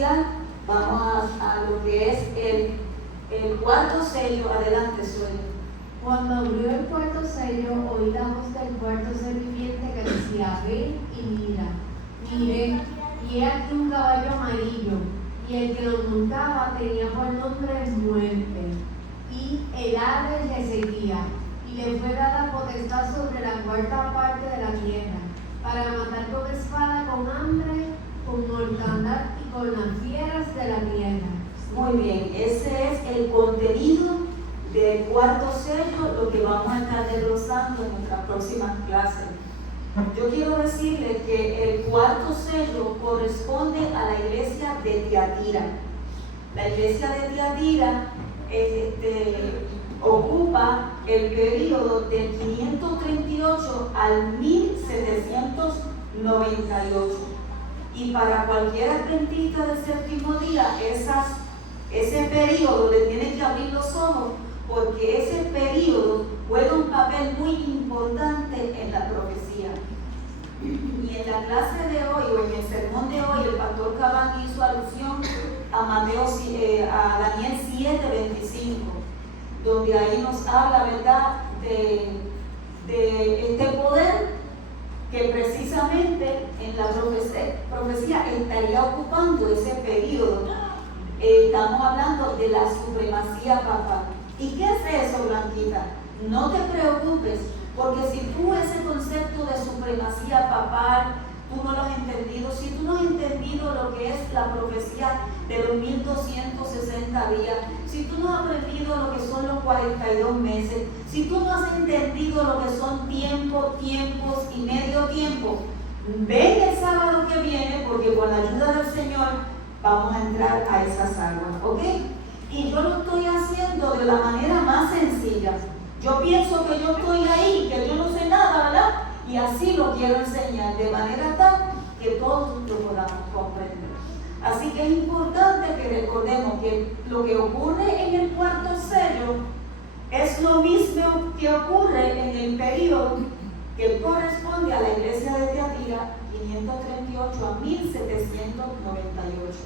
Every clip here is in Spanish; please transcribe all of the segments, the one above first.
iniciar, vamos a lo que es el cuarto sello. Adelante, Sueño. Cuando abrió el cuarto sello, oí la voz del cuarto ser viviente que decía: ven y mira. Miré, y he aquí un caballo amarillo, y el que lo montaba tenía por nombre Muerte, y el ave le seguía, y le fue dada potestad sobre la cuarta parte de la tierra, para matar con espada, con hambre, con mortandad y con las fieras de la tierra. Muy bien, ese es el contenido del cuarto sello, lo que vamos a estar desglosando en nuestras próximas clases. Yo quiero decirles que el cuarto sello corresponde a la iglesia de Tiatira. La iglesia de Tiatira ocupa el periodo del 538 al 1798. Y para cualquier adventista del séptimo día, ese periodo le tiene que abrir los ojos, porque ese periodo juega un papel muy importante en la profecía. Y en la clase de hoy, o en el sermón de hoy, el pastor Cabán hizo alusión a Daniel 7:25, donde ahí nos habla, ¿verdad?, de este poder que precisamente en la profecía estaría ocupando ese periodo. Estamos hablando de la supremacía papal. ¿Y qué es eso, Blanquita? No te preocupes, porque si tú ese concepto de supremacía papal, tú no lo has entendido, si tú no has entendido lo que es la profecía de los 1260 días, si tú no has aprendido lo que son los 42 meses, si tú no has entendido lo que son tiempos y medio tiempo, ven el sábado que viene, porque con la ayuda del Señor vamos a entrar a esas aguas, ¿ok? Y yo lo estoy haciendo de la manera más sencilla. Yo pienso que yo estoy ahí, que yo no sé nada, ¿verdad? Y así lo quiero enseñar, de manera tal que todos lo podamos comprender. Así que es importante que recordemos que lo que ocurre en el cuarto sello es lo mismo que ocurre en el periodo que corresponde a la iglesia de Tiatira, 538 a 1798.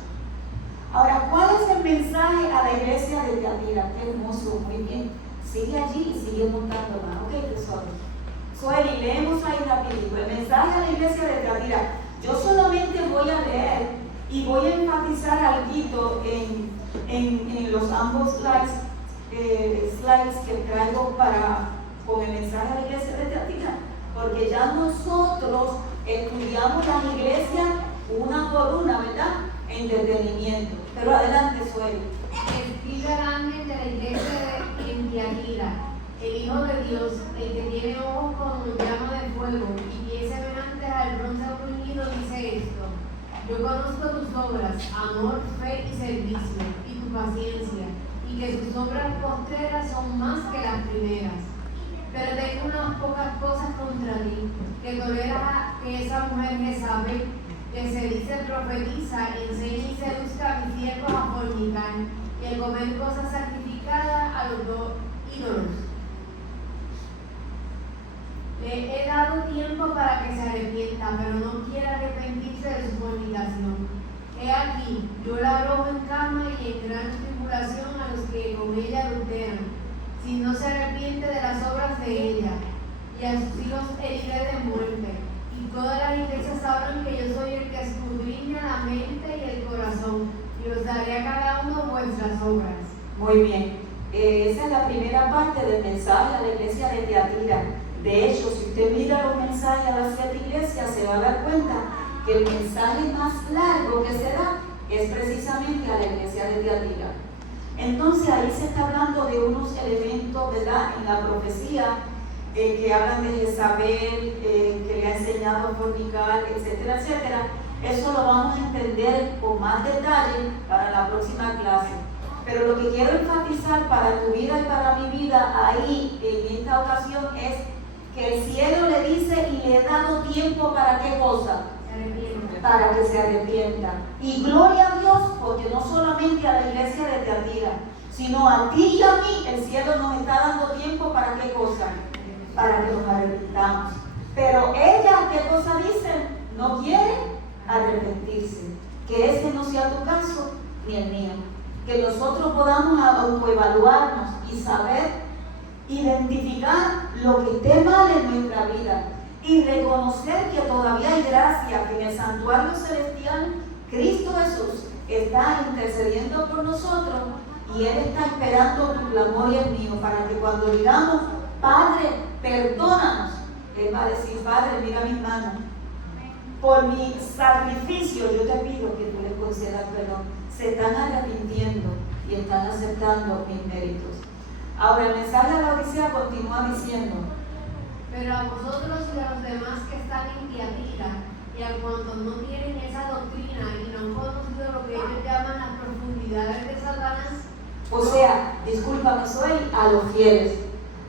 Ahora, ¿cuál es el mensaje a la iglesia de Tiatira? Qué hermoso, muy bien. Sigue allí y sigue montando más. Ok, tesoro. Sueli, leemos ahí rapidito. El mensaje a la iglesia de Tiatira. Yo solamente voy a leer y voy a enfatizar algo en los ambos slides que traigo con el mensaje a la iglesia de Tiatira. Porque ya nosotros estudiamos las iglesias una por una, ¿verdad? En detenimiento. Pero adelante, Sueli. Escribe al ángel de la iglesia en Tiatira, el Hijo de Dios, el que tiene ojos como llama de fuego y pies semejantes al bronce bruñido, dice esto: yo conozco tus obras, amor, fe y servicio, y tu paciencia, y que tus obras postreras son más que las primeras. Pero tengo unas pocas cosas contra ti, que toleras que esa mujer Jezabel, que se dice profetiza, enseña y seduzca a mis siervos a fornicar y a comer cosas sacrificadas a los ídolos. Le he dado tiempo para que se arrepienta, pero no quiere arrepentirse de su fornicación. He aquí, yo la arrojo en cama y en gran tribulación a los que con ella adulteran, si no se arrepiente de las obras de ella, y a sus hijos heriré de muerte. Y todas las iglesias sabrán que yo soy el que escudriña la mente y el corazón, y os daré a cada uno vuestras obras. Muy bien. Esa es la primera parte del mensaje a la iglesia de Tiatira. De hecho, si usted mira los mensajes a las 7 iglesias, se va a dar cuenta que el mensaje más largo que se da es precisamente a la iglesia de Tiatira. Entonces ahí se está hablando de unos elementos, ¿verdad?, en la profecía que hablan de Jezabel, que le ha enseñado a fornicar, etcétera, etcétera. Eso lo vamos a entender con más detalle para la próxima clase. Pero lo que quiero enfatizar para tu vida y para mi vida ahí en esta ocasión es que el cielo le dice y le he dado tiempo para qué cosa, para que se arrepienta. Y gloria a Dios, porque no solamente a la iglesia de Tiatira, sino a ti y a mí, el cielo nos está dando tiempo para qué cosa, para que nos arrepintamos. Pero ella, ¿qué cosa dice? No quiere arrepentirse. Que ese no sea tu caso, que nosotros podamos autoevaluarnos y saber identificar lo que esté mal en nuestra vida y reconocer que todavía hay gracia, que en el santuario celestial Cristo Jesús está intercediendo por nosotros y Él está esperando tu clamor y el mío para que cuando digamos, Padre, perdónanos, Él va a decir, Padre, mira mis manos, por mi sacrificio yo te pido que tú les concedas perdón. Se están arrepintiendo y están aceptando mis méritos. Ahora el mensaje de la Odisea continúa diciendo: pero a vosotros y a los demás que están en Tiatira, y a cuantos no tienen esa doctrina y no han conocido lo que ellos llaman las profundidades de Satanás. O sea, discúlpame, soy a los fieles.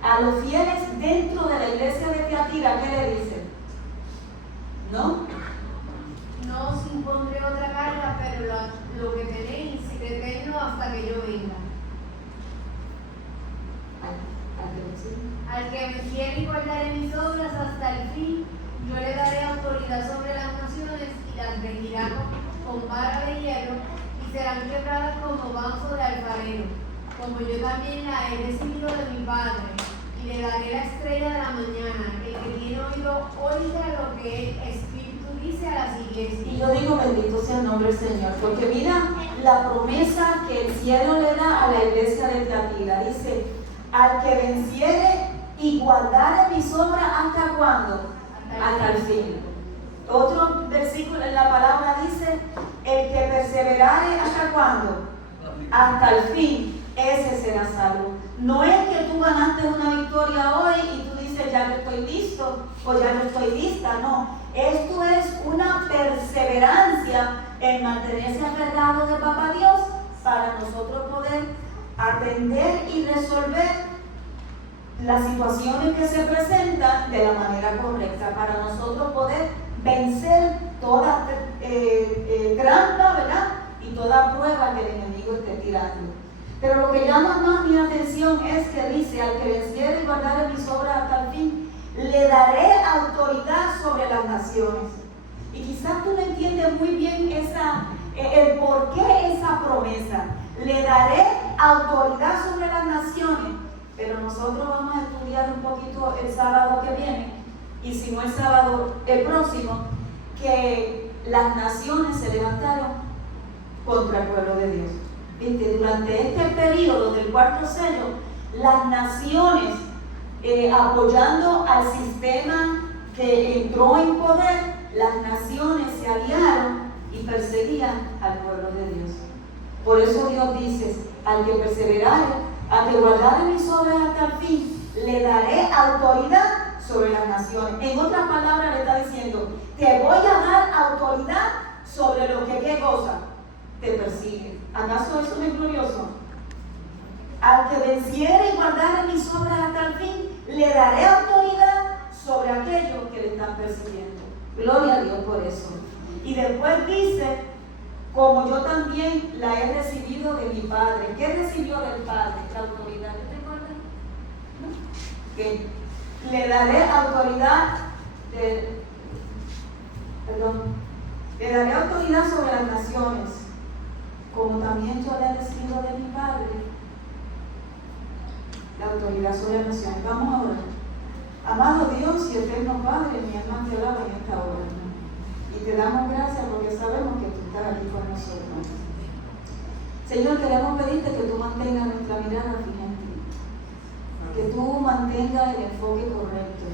A los fieles dentro de la iglesia de Tiatira, ¿qué le dice? ¿No? No os impondré otra carga, pero lo que tenéis, retenlo hasta que yo venga. Al que venciere y guardare mis obras hasta el fin, yo le daré autoridad sobre las naciones y las regirá con vara de hierro y serán quebradas como vaso de alfarero, como yo también la he recibido de mi Padre. Y le daré la estrella de la mañana. El que tiene oído, oiga lo que el Espíritu dice a las iglesias. Y yo digo, bendito sea el nombre del Señor, porque mira la promesa que el cielo le da a la iglesia de Tiatira. Dice: al que venciere y guardare mis obras, ¿hasta cuándo? Hasta el fin. Otro versículo en la palabra dice: el que perseverare, ¿hasta cuándo? Hasta el fin, ese será salvo. No es que tú ganaste una victoria hoy y tú dices, ya no estoy listo o ya no estoy lista. No, esto es una perseverancia en mantenerse aferrado de Papá Dios para nosotros poder atender y resolver las situaciones que se presentan de la manera correcta, para nosotros poder vencer toda trampa, ¿verdad? Y toda prueba que el enemigo esté tirando. Pero lo que llama más mi atención es que dice: al que venciere y guardare mis obras hasta el fin, le daré autoridad sobre las naciones. Y quizás tú no entiendes muy bien el por qué esa promesa. Le daré autoridad sobre las naciones. Pero nosotros vamos a estudiar un poquito el sábado que viene, y si no el sábado, el próximo, que las naciones se levantaron contra el pueblo de Dios. ¿Viste? Durante este periodo del cuarto sello, las naciones, apoyando al sistema que entró en poder, las naciones se aliaron y perseguían al pueblo de Dios. Por eso Dios dice: al que perseverare, al que guardare mis obras hasta el fin, le daré autoridad sobre las naciones. En otras palabras le está diciendo: te voy a dar autoridad sobre lo que, ¿qué cosa? Te persigue. ¿Acaso eso no es glorioso? Al que venciere y guardare mis obras hasta el fin, le daré autoridad sobre aquellos que le están persiguiendo. Gloria a Dios por eso. Y después dice: como yo también la he recibido de mi Padre. ¿Qué recibió del Padre? La autoridad. ¿Te acuerdas? ¿No? Que le daré autoridad le daré autoridad sobre las naciones, como también yo la he recibido de mi Padre. La autoridad sobre las naciones. Vamos a orar. Amado Dios y eterno Padre, mi alma te alaba en esta hora. Y te damos gracias porque sabemos que tú estás aquí con nosotros. Señor, queremos pedirte que tú mantengas nuestra mirada fija en ti, que tú mantengas el enfoque correcto.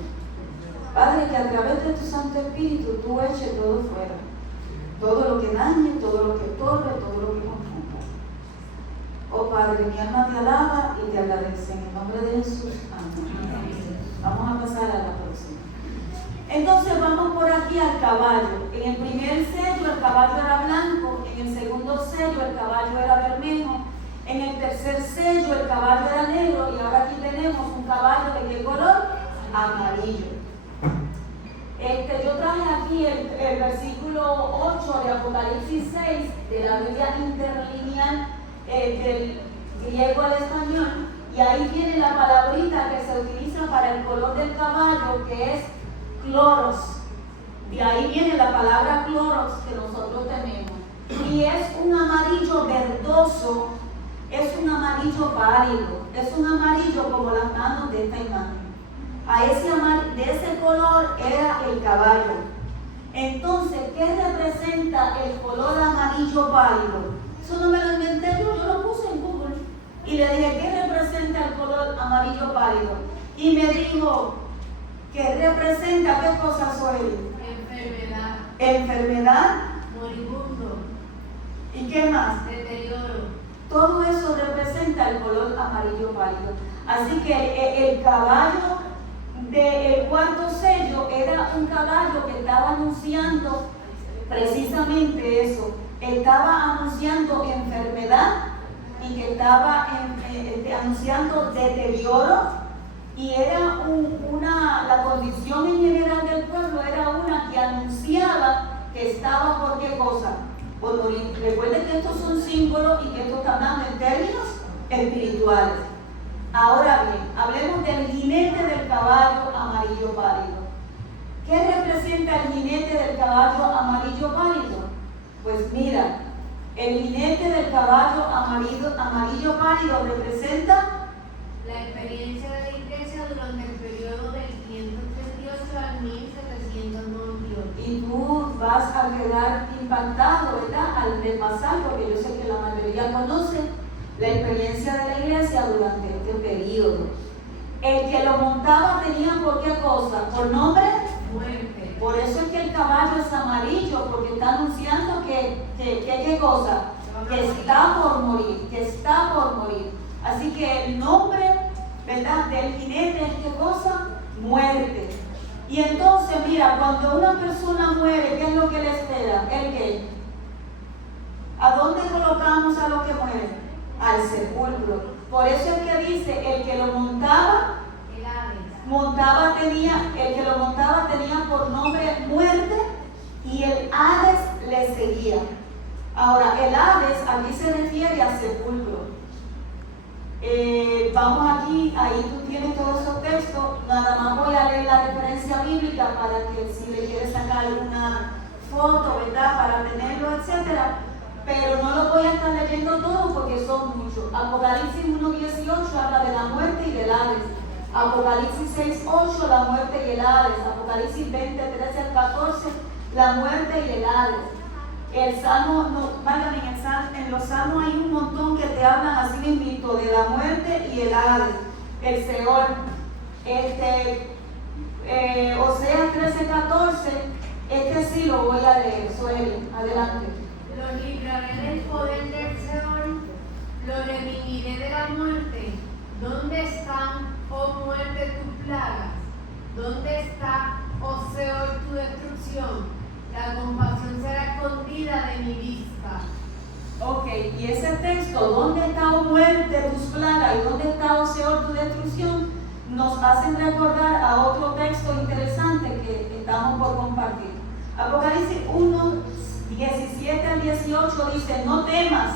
Padre, que a través de tu Santo Espíritu tú eches todo fuera, todo lo que dañe, todo lo que estorbe, todo lo que confunda. Oh Padre, mi alma te alaba y te agradece. En el nombre de Jesús, amén. Vamos a pasar a la próxima. Entonces vamos por aquí al caballo. En el primer sello el caballo era blanco, en el segundo sello el caballo era bermejo, en el tercer sello el caballo era negro, y ahora aquí tenemos un caballo de ¿qué color? Amarillo. Yo traje aquí el versículo 8 de Apocalipsis 6 de la Biblia interlineal del griego al español, y ahí tiene la palabrita que se utiliza para el color del caballo, que es cloros. De ahí viene la palabra cloros que nosotros tenemos, y es un amarillo verdoso es un amarillo pálido, es un amarillo como las manos de esta imagen. De ese color era el caballo. Entonces, ¿qué representa el color amarillo pálido? Eso no me lo inventé yo lo puse en Google. Y le dije, ¿qué representa el color amarillo pálido? Y me dijo, ¿qué representa? ¿Qué cosa soy? Enfermedad. Enfermedad. Moribundo. ¿Y qué más? Deterioro. Todo eso representa el color amarillo pálido. Así que el caballo del cuarto sello era un caballo que estaba anunciando precisamente eso. Estaba anunciando enfermedad y que estaba anunciando deterioro, y era la condición en general del pueblo era una que anunciaba que estaba por qué cosa, por morir. Recuerden que estos son símbolos y que esto está hablando en términos espirituales. Ahora bien, hablemos del jinete del caballo amarillo pálido. ¿Qué representa el jinete del caballo amarillo pálido? Pues mira, el jinete del caballo amarillo pálido representa la experiencia de la iglesia durante el periodo del 538 al 1798. Y tú vas a quedar impactado, ¿verdad? Al repasar, porque yo sé que la mayoría conoce la experiencia de la iglesia durante este periodo. El que lo montaba tenía por qué cosa, por nombre, muerte. Por eso es que el caballo es amarillo, porque está anunciando que ¿qué cosa? Que está por morir, que está por morir. Así que el nombre, ¿verdad?, del jinete es ¿qué cosa? Muerte. Y entonces, mira, cuando una persona muere, ¿qué es lo que le espera? ¿El qué? ¿A dónde colocamos a los que mueren? Al sepulcro. Por eso es que dice, el que lo montaba, el que lo montaba tenía por nombre muerte, y el Hades le seguía. Ahora, el Hades aquí se refiere al sepulcro. Vamos aquí, ahí tú tienes todos esos textos. Nada más voy a leer la referencia bíblica para que si le quieres sacar una foto, ¿verdad?, para tenerlo, etcétera. Pero no lo voy a estar leyendo todo porque son muchos. Apocalipsis 1:18 habla de la muerte y del Hades. Apocalipsis 6:8, la muerte y el Hades. Apocalipsis 20:13 al 14, la muerte y el Hades. El Salmo, en los Salmos hay un montón que te hablan así mismo de la muerte y el Hades, el Seol. Oseas 13:14, sí lo voy a leer. Sueli, adelante. Los libraré del poder del Seol, los redimiré de la muerte. ¿Dónde están, oh muerte, tus plagas? ¿Dónde está, oh Seol, tu destrucción? La compasión será escondida de mi vista. Ok, y ese texto, ¿dónde está, oh muerte, tus plagas? ¿Y dónde está, oh Seol, tu destrucción? Nos hacen recordar a otro texto interesante que estamos por compartir. Apocalipsis 1:17 al 18 dice, no temas,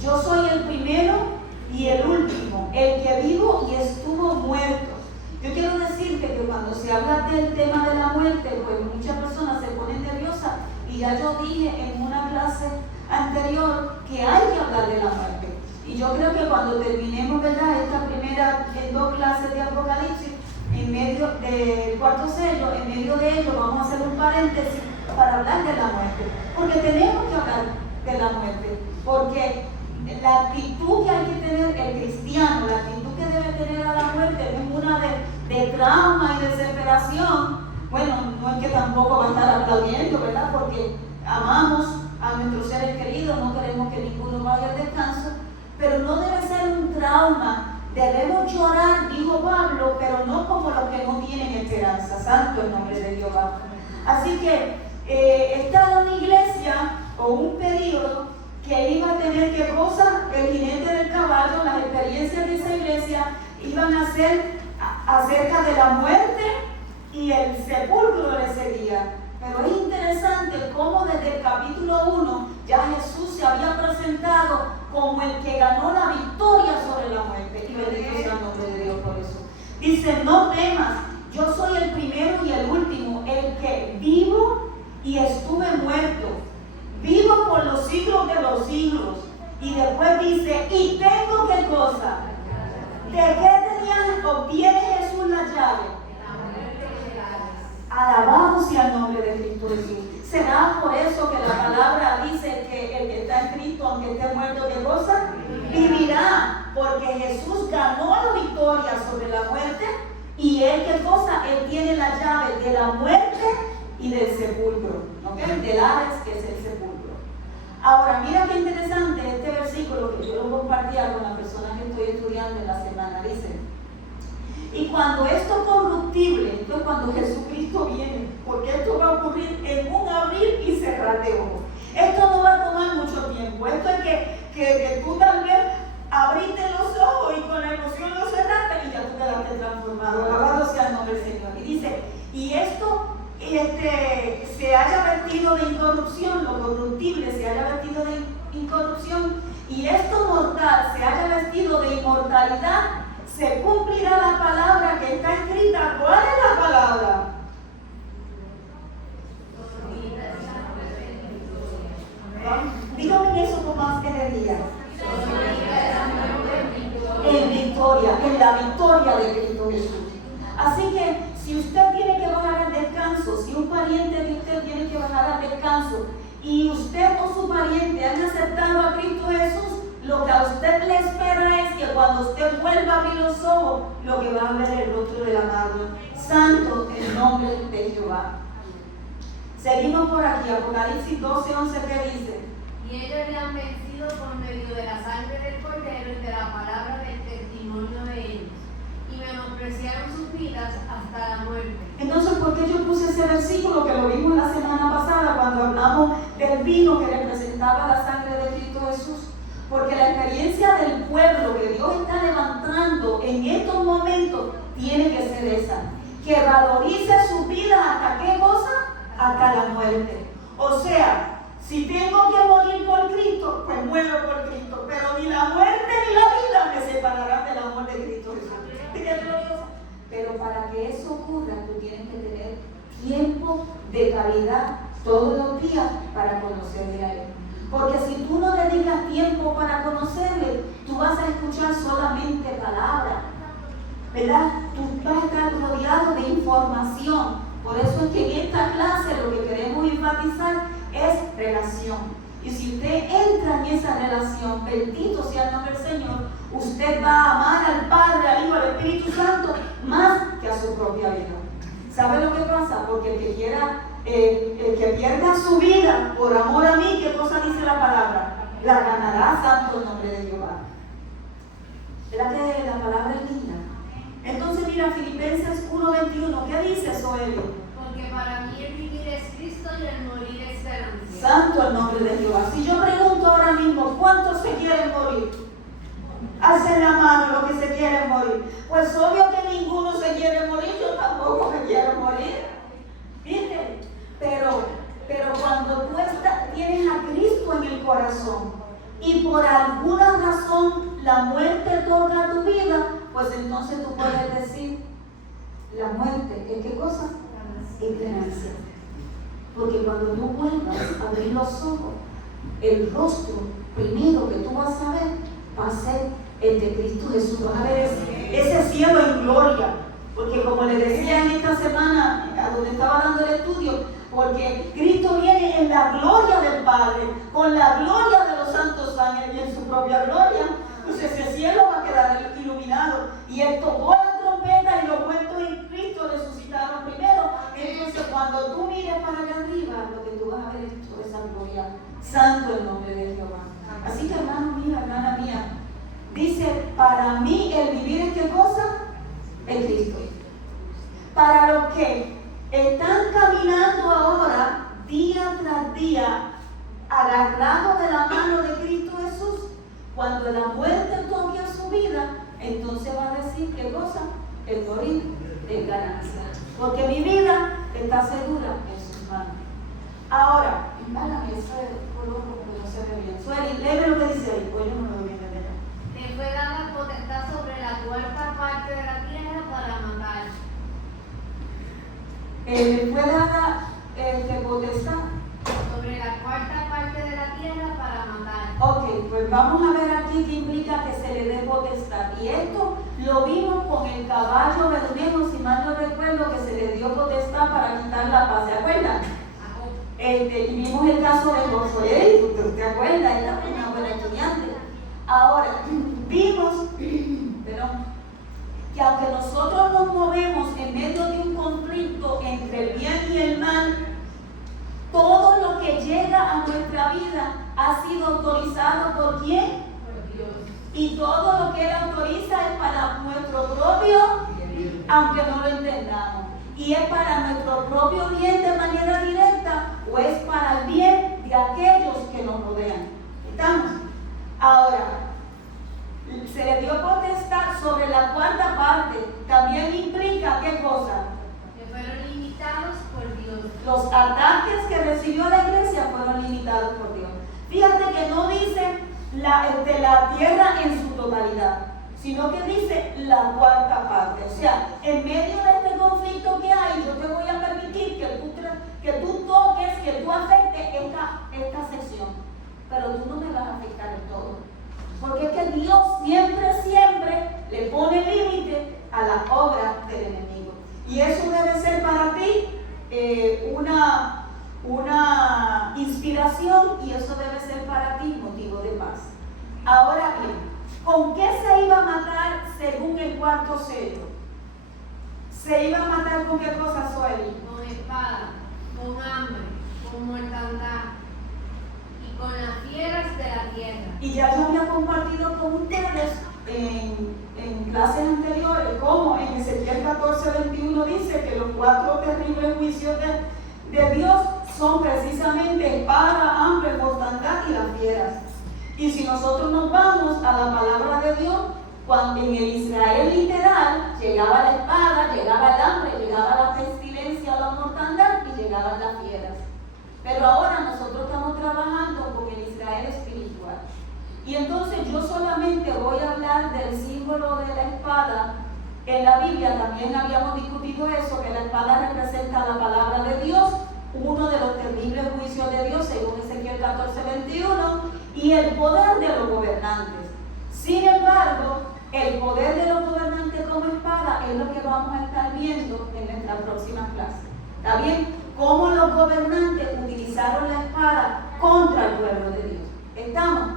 yo soy el primero y el último, el que vivo y estuvo muerto. Yo quiero decirte que cuando se habla del tema de la muerte, pues muchas personas se ponen nerviosas, y ya yo dije en una clase anterior que hay que hablar de la muerte. Y yo creo que cuando terminemos, ¿verdad?, esta primera 2 clases de Apocalipsis, en medio del cuarto sello, en medio de ello vamos a hacer un paréntesis para hablar de la muerte, porque tenemos que hablar de la muerte, porque la actitud que hay que tener el cristiano, la actitud que debe tener a la muerte no es una de trauma y desesperación. Bueno, no es que tampoco va a estar aplaudiendo, ¿verdad?, porque amamos a nuestros seres queridos, no queremos que ninguno vaya al descanso, pero no debe ser un trauma. Debemos llorar, dijo Pablo, pero no como los que no tienen esperanza. Santo el nombre de Jehová. Así que estaba una iglesia o un periodo que iba a tener ¿qué cosa? El jinete del caballo. Las experiencias de esa iglesia iban a ser acerca de la muerte, y el sepulcro le seguía. Pero es interesante cómo desde el capítulo 1 ya Jesús se había presentado como el que ganó la victoria sobre la muerte. Y bendito sea el nombre de Dios por eso. Dice, no temas, yo soy el primero y el último, el que vivo y estuve muerto. Vivo por los siglos de los siglos. Y después dice, y tengo qué cosa. ¿De qué obtiene Jesús la llave? Alabado sea el nombre de Cristo Jesús. ¿Será por eso que la palabra dice que el que está en Cristo, aunque esté muerto, qué cosa? Vivirá. Porque Jesús ganó la victoria sobre la muerte. Y él, ¿qué cosa? Él tiene la llave de la muerte y del sepulcro. ¿Ok? Del Hades, que es el sepulcro. Ahora, mira qué interesante este versículo que yo lo compartía con la persona que estoy estudiando en la semana. Dice, y cuando esto corruptible, esto es cuando Jesucristo viene, porque esto va a ocurrir en un abrir y cerrar de ojos. Esto no va a tomar mucho tiempo. Esto es que tú tal vez abriste los ojos y con la emoción lo cerraste y ya tú quedaste transformado. Alabado sea el nombre del Señor. Y dice, y esto se haya vestido de incorrupción, lo corruptible se haya vestido de incorrupción, y esto mortal se haya vestido de inmortalidad, se cumplirá la palabra que está escrita. ¿Cuál es la palabra? Dígame eso con más energía. En victoria, en la victoria de Cristo Jesús. Así que si usted tiene que bajar al descanso, si un pariente de usted tiene que bajar al descanso y usted o su pariente han aceptado a Cristo Jesús, lo que a usted le espera es que cuando usted vuelva a abrir los ojos, lo que va a ver es el rostro del amado. Santo el nombre de Jehová. Seguimos por aquí, Apocalipsis 12:11, que dice: y ellos le han vencido por medio de la sangre del Cordero y de la palabra del testimonio de ellos, y menospreciaron sus vidas hasta la muerte. Entonces, ¿por qué yo puse ese versículo que lo vimos la semana pasada cuando hablamos del vino que representaba la sangre de Cristo Jesús? Porque la experiencia del pueblo que Dios está levantando en estos momentos tiene que ser esa, que valorice sus vidas hasta qué cosa, hasta la muerte. O sea, si tengo que morir por Cristo, pues muero por Cristo, pero ni la muerte ni la vida me separarán del amor de Cristo Jesús. Pero para que eso ocurra, tú tienes que tener tiempo de calidad todos los días para conocerle a Él. Porque si tú no dedicas tiempo para conocerle, tú vas a escuchar solamente palabras, ¿verdad? Tú vas a estar rodeado de información. Por eso es que en esta clase lo que queremos enfatizar es relación. Y si usted entra en esa relación, bendito sea el nombre del Señor, usted va a amar al Padre, al Hijo, al Espíritu Santo más que a su propia vida. ¿Sabe lo que pasa? Porque el que pierda su vida por amor a mí, ¿qué cosa dice la palabra? La ganará, santo el nombre de Jehová. ¿Verdad que la palabra es linda? Entonces mira, Filipenses 1:21, ¿qué dice Zoeli? Porque para mí el vivir es Cristo y el morir es ganancia. Santo el nombre de Jehová. Si yo pregunto ahora mismo, ¿cuántos se quieren morir? Alcen la mano los que se quieren morir. Pues obvio que ninguno se quiere morir, yo tampoco me quiero morir. ¿Viste? Pero cuando tú tienes a Cristo en el corazón y por alguna razón la muerte toca tu vida, pues entonces tú puedes decir, la muerte es ¿qué cosa? Es ganancia. Porque cuando tú vuelvas a abrir los ojos, el rostro primero que tú vas a ver va a ser el de Cristo Jesús. Vas a ver ese cielo en gloria. Porque como le decía en esta semana, a donde estaba dando el estudio, porque Cristo viene en la gloria del Padre, con la gloria de los santos ángeles y en su propia gloria. Entonces ese cielo va a quedar iluminado. Y él tocó la trompeta y los muertos en Cristo resucitaron primero. Entonces cuando tú mires para allá arriba, lo que tú vas a ver es toda esa gloria. Santo el nombre de Jehová. Así que hermano mío, hermana mía, dice, para mí el vivir es ¿qué cosa? En Cristo. Para los que están caminando ahora, día tras día, agarrados de la mano de Cristo Jesús, cuando la muerte toque a su vida, entonces va a decir ¿qué cosa? El morir es ganancia. Porque mi vida está segura en sus manos. Ahora, válame, eso es color porque no se ve bien. Sueli, léeme lo que dice ahí, pues yo no lo veo bien de verdad. Le fue dada potestad sobre la cuarta parte de la tierra para matar. Le fue dada potestad Sobre la cuarta parte de la tierra para matar. Ok, pues Pues vamos a ver aquí qué implica que se le dé potestad. Y esto lo vimos con el caballo Bermejo, si mal no recuerdo, que se le dio potestad para quitar la paz. ¿Se acuerdan? Y vimos el caso de Josué, ¿usted te acuerdas? Ella fue una buena estudiante. Ahora, vimos, que aunque nosotros nos movemos en medio de un conflicto entre el bien y el mal, todo lo que llega a nuestra vida ha sido autorizado ¿por quién? Por Dios. Y todo lo que Él autoriza es para nuestro propio, aunque no lo entendamos. Y es para nuestro propio bien de manera directa o es para el bien de aquellos que nos rodean. ¿Estamos? Ahora, se le dio potestad sobre la cuarta parte. También implica ¿qué cosa? Que fueron limitados por Dios. Los ataques que recibió la iglesia fueron limitados por Dios. Fíjate que no dice de la tierra en su totalidad, sino que dice la cuarta parte. O sea, en medio de este conflicto que hay, yo te voy a permitir que tú toques, que tú afectes esta sección, pero tú no me vas a afectar en todo. Porque es que Dios siempre le pone límite a la obra del enemigo. Y eso debe ser para ti una inspiración, y eso debe ser para ti motivo de paz. Ahora bien, ¿con qué se iba a matar según el cuarto sello? ¿Se iba a matar con qué cosa, Sueli? Con espada, con hambre, con mortandad y con las fieras de la tierra. Y ya yo había compartido con ustedes en clases anteriores cómo en Ezequiel 14:21 dice que los 4 terribles juicios de Dios son precisamente espada, hambre, mortandad y las fieras. Y si nosotros nos vamos a la palabra de Dios, cuando en el Israel literal llegaba la espada, llegaba el hambre, llegaba la pestilencia, la mortandad y llegaban las fieras. Pero ahora nosotros estamos trabajando con el Israel espiritual. Y entonces yo solamente voy a hablar del símbolo de la espada. En la Biblia también habíamos discutido eso, que la espada representa la palabra de Dios, uno de los terribles juicios de Dios, según Ezequiel 14:21, y el poder de los gobernantes. Sin embargo, el poder de los gobernantes como espada es lo que vamos a estar viendo en nuestra próxima clase. ¿Está bien? Cómo los gobernantes utilizaron la espada contra el pueblo de Dios. ¿Estamos?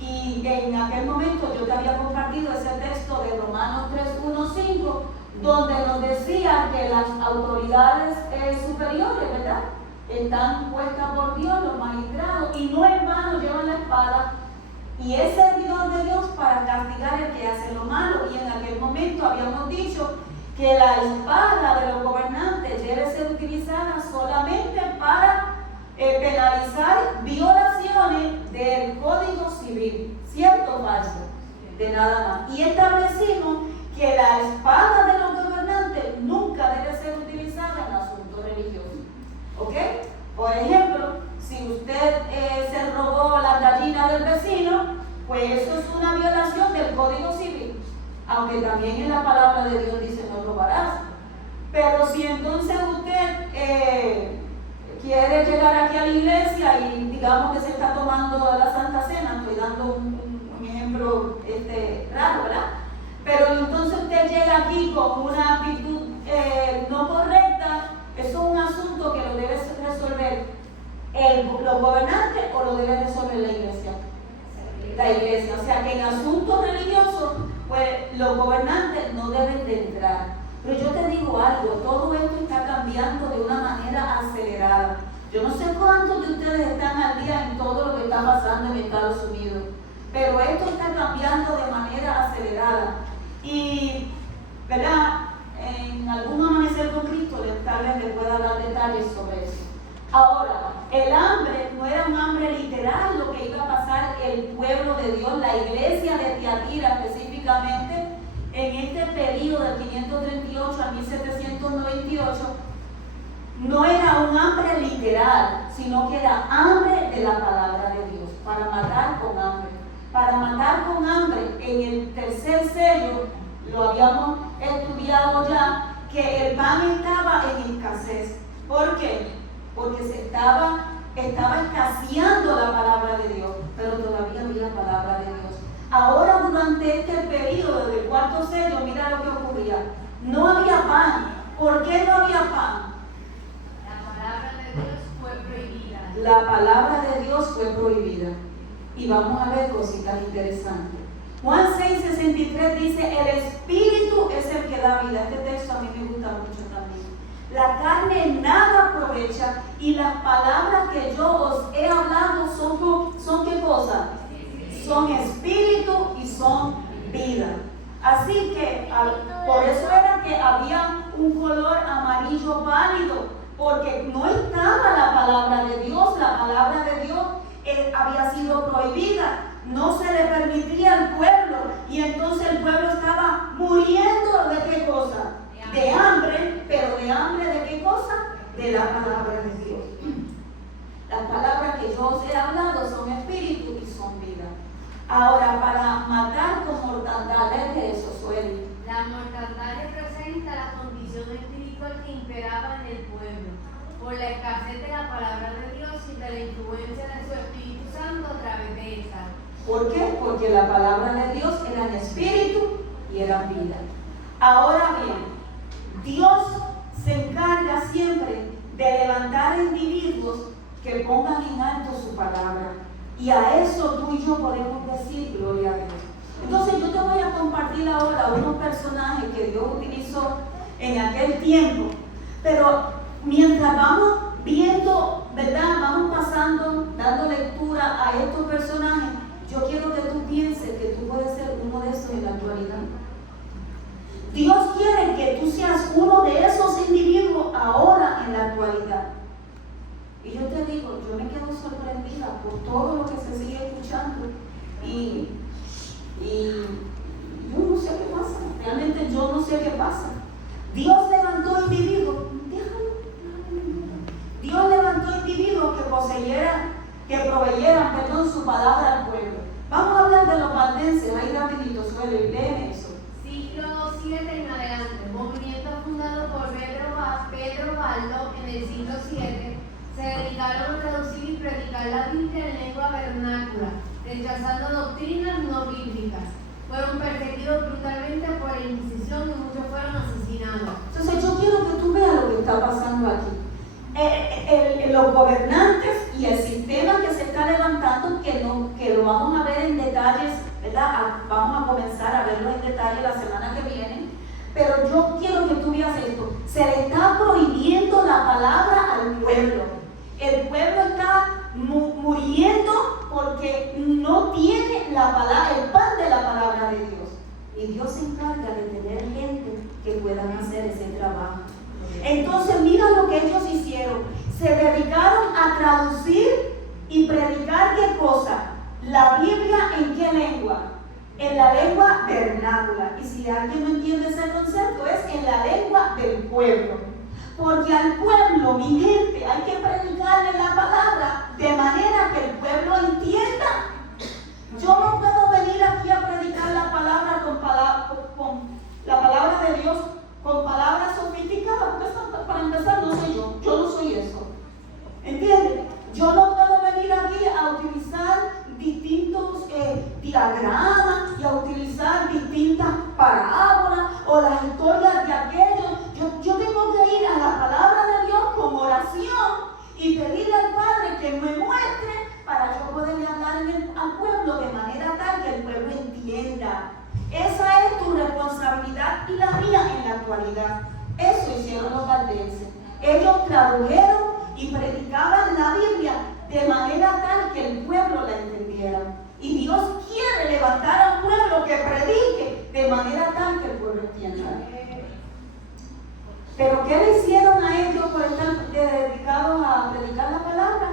Y en aquel momento yo te había compartido ese texto de Romanos 3:1-5, donde nos decía que las autoridades superiores, ¿verdad?, están puestas por Dios, los magistrados, y no en vano llevan la espada, y es servidor de Dios para castigar al que hace lo malo. Y en aquel momento habíamos dicho que la espada de los gobernantes debe ser utilizada solamente para penalizar violaciones del Código Civil, ¿cierto o falso? De nada más. Y establecimos que la espada de los gobernantes nunca debe ser utilizada en asuntos religiosos. ¿Ok? Por ejemplo, si usted se robó la gallina del vecino, pues eso es una violación del Código Civil, aunque también en la palabra de Dios dice no robarás. Pero si entonces usted quiere llegar aquí a la iglesia y digamos que se está tomando la Santa Cena, estoy dando un ejemplo raro, ¿verdad? Pero entonces usted llega aquí con una actitud no correcta, eso es un asunto que lo debe resolver los gobernantes o lo debe resolver la iglesia. La iglesia, o sea que en asuntos religiosos, pues los gobernantes no deben de entrar. Pero yo te digo algo, todo esto está cambiando de una manera acelerada. Yo no sé cuántos de ustedes están al día en todo lo que está pasando en Estados Unidos, pero esto está cambiando de manera acelerada. Y, ¿verdad?, en algún amanecer con Cristo tal vez le pueda dar detalles sobre eso. Ahora, el hambre no era un hambre literal lo que iba a pasar el pueblo de Dios, la iglesia de Tiatira específicamente, en este periodo del 538 a 1798, no era un hambre literal, sino que era hambre de la palabra de Dios, para matar con hambre. Para matar con hambre, en el tercer sello, lo habíamos estudiado ya, que el pan estaba en escasez. ¿Por qué? Porque se estaba estaba escaseando la palabra de Dios, pero todavía había palabra de Dios. Ahora, durante este periodo del cuarto sello, mira lo que ocurría. No había pan. ¿Por qué no había pan? La palabra de Dios fue prohibida. La palabra de Dios fue prohibida. Y vamos a ver cositas interesantes. Juan 6:63 dice, el Espíritu es el que da vida. Este texto a mí me gusta mucho también. La carne nada aprovecha y las palabras que yo os he hablado son ¿qué cosa? Son espíritu y son vida. Así que por eso era que había un color amarillo pálido, porque no estaba la palabra de Dios. La palabra de Dios había sido prohibida, no se le permitía al pueblo, y entonces el pueblo estaba muriendo ¿de qué cosa? De hambre, pero ¿de hambre de qué cosa? De la palabra de Dios. Las palabras que yo os he hablado son espíritu y son vida. Ahora, para matar con mortandad, ¿es eso, Sueli? La mortandad representa la condición espiritual que imperaba en el pueblo, por la escasez de la palabra de Dios y de la influencia de su Espíritu Santo a través de esta. ¿Por qué? Porque la palabra de Dios era en espíritu y era vida. Ahora bien, Dios se encarga siempre de levantar individuos que pongan en alto su palabra. Y a eso tú y yo podemos decir gloria a Dios. Entonces yo te voy a compartir ahora unos personajes que Dios utilizó en aquel tiempo. Pero mientras vamos viendo, ¿verdad? Vamos pasando, dando lectura a estos personajes, yo quiero que tú pienses que tú puedes ser uno de esos en la actualidad. Dios quiere que tú seas uno de esos individuos ahora en la actualidad. Y yo te digo, yo me quedo sorprendida por todo lo que se sigue escuchando. Y yo no sé qué pasa. Realmente yo no sé qué pasa. Dios levantó individuos. Dios levantó individuos que proveyeran su palabra al pueblo. Vamos a hablar de los valdenses. Ahí rapidito, Suele, leen eso. Siglo 7 en adelante, movimiento fundado por Pedro Baldo en el siglo 7, se dedicaron a traducir y predicar la Biblia en lengua vernácula, rechazando doctrinas no bíblicas. Fueron perseguidos brutalmente por la Inquisición y muchos fueron asesinados. Entonces yo quiero que tú veas lo que está pasando aquí. Los gobernantes y el sistema que se está levantando, que lo vamos a ver en detalles, ¿verdad? Vamos a comenzar a verlo en detalle la semana que viene. Pero yo quiero que tú veas esto. Se le está prohibiendo la palabra al pueblo. El pueblo está muriendo porque no tiene la palabra, el pan de la palabra de Dios. Y Dios se encarga de tener gente que puedan hacer ese trabajo. Entonces mira lo que ellos hicieron. Se dedicaron a traducir y predicar ¿qué cosa? La Biblia ¿en qué lengua? En la lengua vernácula. Y si alguien no entiende ese concepto, es en la lengua del pueblo. Porque al pueblo, mi gente, hay que predicarle la palabra de manera que el pueblo entienda. Yo no puedo venir aquí a predicar la palabra con la palabra de Dios con palabras sofisticadas. Para empezar, no soy yo no soy eso. ¿Entiendes? Yo no puedo venir aquí a utilizar distintos diagramas y a utilizar distintas parábolas o las historias de aquellos. Yo tengo que ir a la palabra de Dios con oración y pedirle al Padre que me muestre para yo poderle hablar al pueblo de manera tal que el pueblo entienda. Esa es tu responsabilidad y la mía en la actualidad. Eso hicieron los valdenses. Ellos tradujeron y predicaban la Biblia de manera tal que el pueblo la entendiera. Y Dios quiere levantar al pueblo que predique de manera tal que el pueblo entienda. Pero ¿qué le hicieron a ellos por estar dedicados a predicar la palabra?